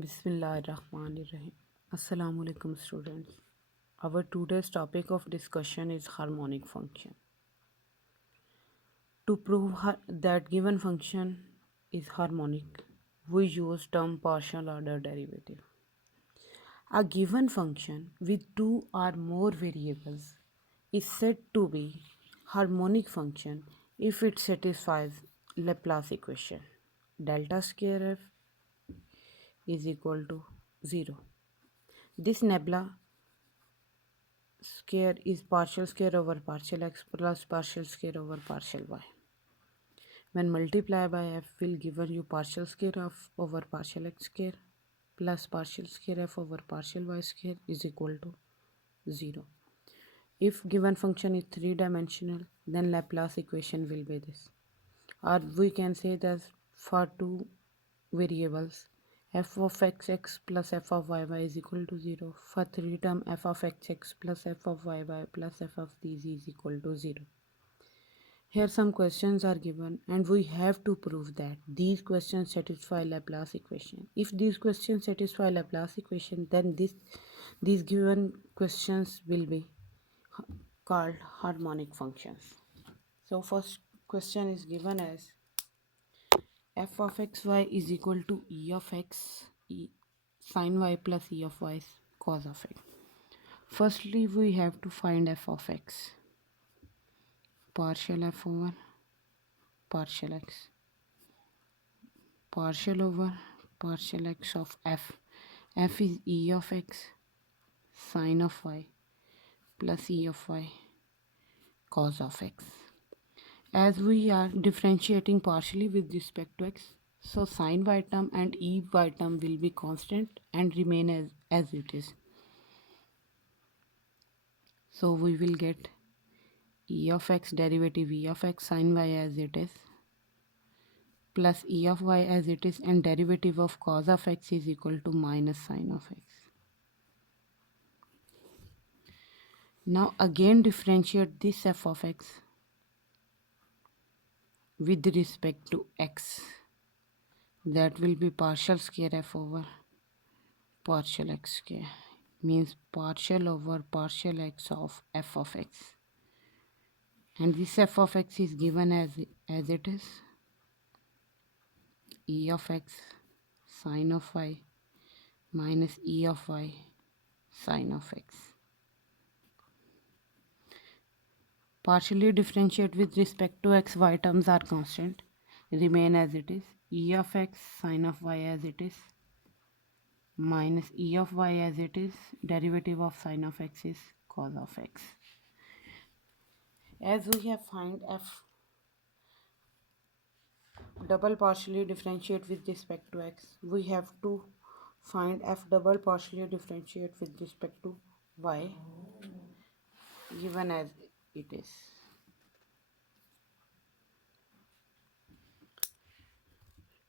Bismillahirrahmanirrahim. Assalamu alaikum students. Our today's topic of discussion is harmonic function. To prove that given function is harmonic, we use term partial order derivative. A given function with two or more variables is said to be harmonic function if it satisfies Laplace equation delta square f is equal to 0. This nebula square is partial square over partial x plus partial square over partial y. When multiplied by f will give you partial square of over partial x square plus partial square f over partial y square is equal to 0. If given function is three-dimensional, then Laplace equation will be this. Or we can say that for two variables, f of x plus f of y is equal to 0. For three term, f of x plus f of y plus f of these is equal to 0. Here some questions are given and we have to prove that these questions satisfy Laplace equation. If these questions satisfy Laplace equation, then these given questions will be called harmonic functions. So first question is given as f of xy is equal to e of x sin y plus e of y cos of x. Firstly, we have to find f of x. Partial f over partial x. Partial over partial x of f. F is e of x sin of y plus e of y cos of x. As we are differentiating partially with respect to x, so sin y term and e y term will be constant and remain as it is. So we will get e of x derivative e of x sin y as it is plus e of y as it is, and derivative of cos of x is equal to minus sin of x. Now again differentiate this f of x with respect to x. That will be partial square f over partial x square, means partial over partial x of f of x, and this f of x is given as it is e of x sin of y minus e of y sin of x. Partially differentiate with respect to x, y terms are constant, remain as it is, e of x sin of y as it is minus e of y as it is, derivative of sin of x is cos of x. As we have find f double partially differentiate with respect to x, we have to find f double partially differentiate with respect to y given as it is.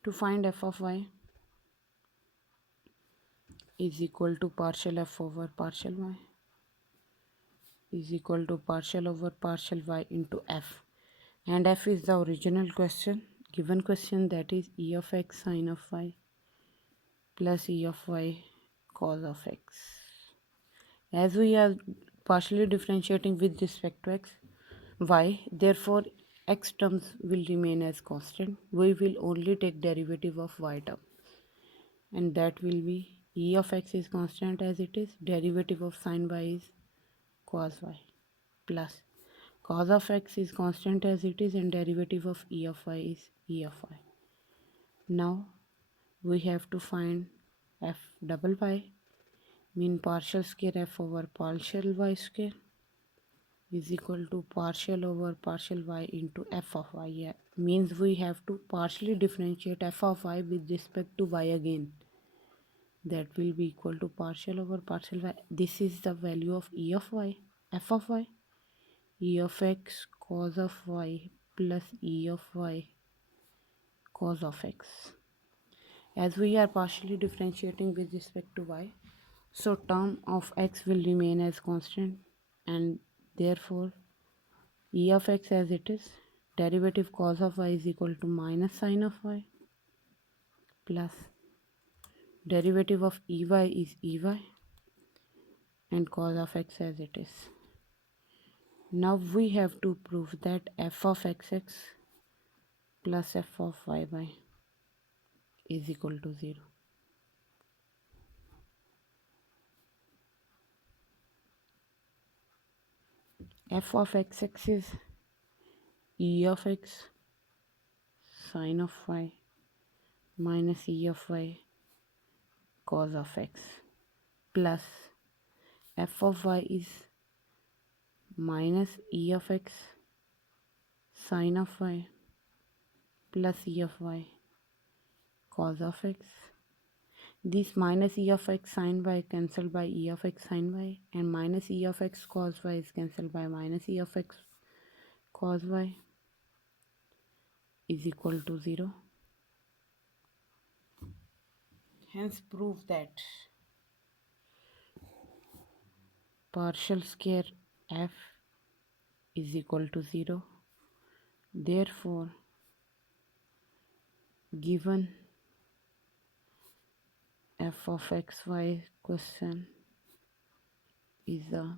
To find f of y is equal to partial f over partial y is equal to partial over partial y into f, and f is the original given question, that is e of x sin of y plus e of y cos of x. As we are partially differentiating with respect to x, y, therefore x terms will remain as constant. We will only take derivative of y term, and that will be e of x is constant as it is, derivative of sin y is cos y plus cos of x is constant as it is, and derivative of e of y is e of y. Now we have to find f double y, mean partial square f over partial y square is equal to partial over partial y into f of y. Yeah, means we have to partially differentiate f of y with respect to y again. That will be equal to partial over partial y. This is the value of e of y, f of y, e of x cos of y plus e of y cos of x. As we are partially differentiating with respect to y, so term of x will remain as constant, and therefore e of x as it is, derivative cos of y is equal to minus sin of y plus Derivative of Ey is Ey and cos of x as it is. Now we have to prove that f of xx plus f of yy is equal to 0. F of xx is e of x sine of y minus e of y cos of x plus f of y is minus e of x sine of y plus e of y cos of x. This minus e of x sine y cancelled by e of x sine y, and minus e of x cos y is cancelled by minus e of x cos y is equal to 0. Hence prove that partial square f is equal to 0. Therefore, given f of xy question is a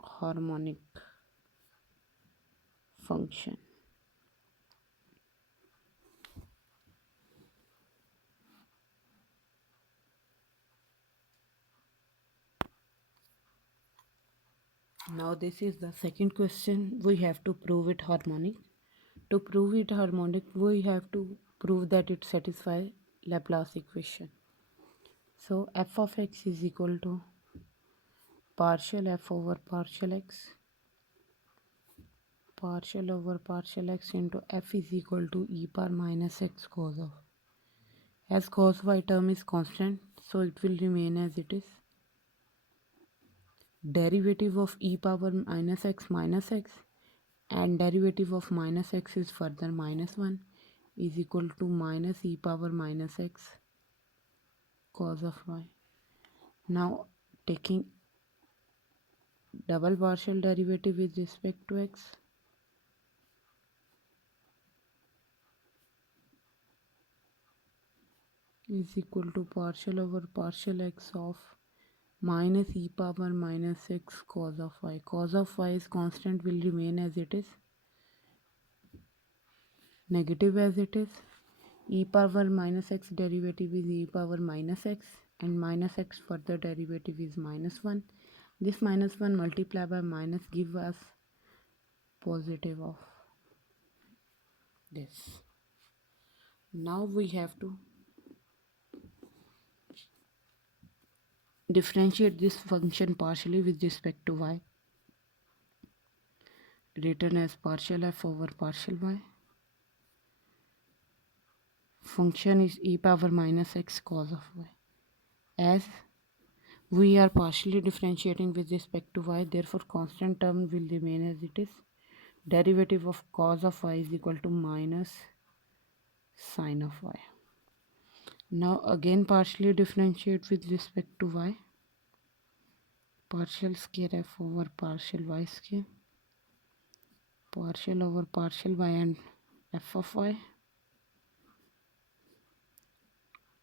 harmonic function. Now this is the second question. We have to prove it harmonic. To prove it harmonic, we have to prove that it satisfies Laplace equation. So f of x is equal to partial f over partial x into f is equal to e power minus x cos of. As cos y term is constant, so it will remain as it is. Derivative of e power minus x and derivative of minus x is further minus 1 is equal to minus e power minus x cos of y. Now taking double partial derivative with respect to x, is equal to partial over partial x of minus e power minus x cos of y. Cos of y is constant, will remain as it is, negative as it is. E power minus x derivative is e power minus x, and minus x further derivative is minus 1. This minus 1 multiplied by minus give us positive of this. Now we have to differentiate this function partially with respect to y, written as partial f over partial y. Function is e power minus x cos of y. As we are partially differentiating with respect to y, therefore constant term will remain as it is. Derivative of cos of y is equal to minus sine of y. Now again partially differentiate with respect to y. Partial square f over partial y square, partial over partial y and f of y.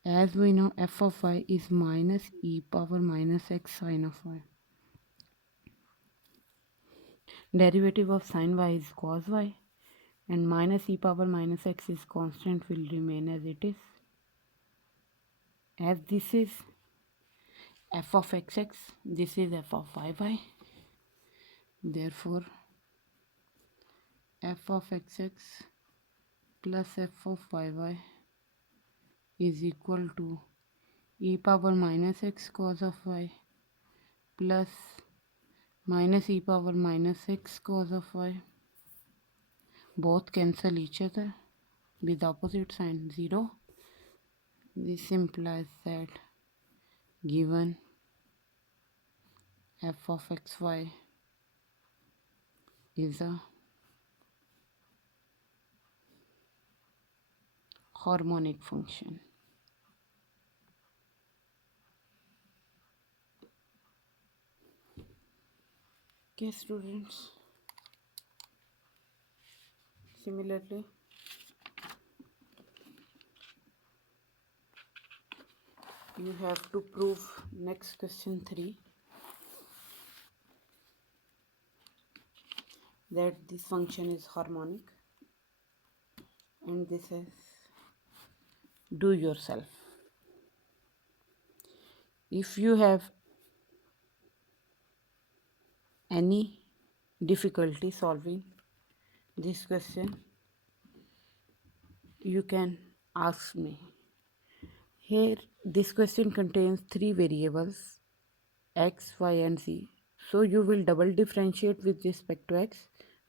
As we know, f of y is minus e power minus x sine of y. Derivative of sine y is cos y, and minus e power minus x is constant, will remain as it is. As this is f of xx, this is f of yy. Therefore, f of xx plus f of yy is equal to e power minus x cos of y plus minus e power minus x cos of y. Both cancel each other with opposite sign 0. This implies that given f of xy is a harmonic function. Okay, students. Similarly, You have to prove next question 3 that this function is harmonic, and this is do yourself. If you have any difficulty solving this question, you can ask me. Here, this question contains three variables x, y, and z. So you will double differentiate with respect to x,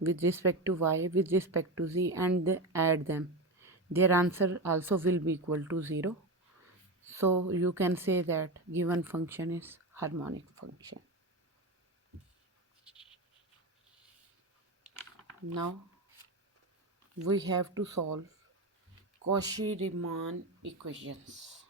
with respect to y, with respect to z, and add them. Their answer also will be equal to 0. So you can say that given function is harmonic function. Now we have to solve Cauchy-Riemann equations.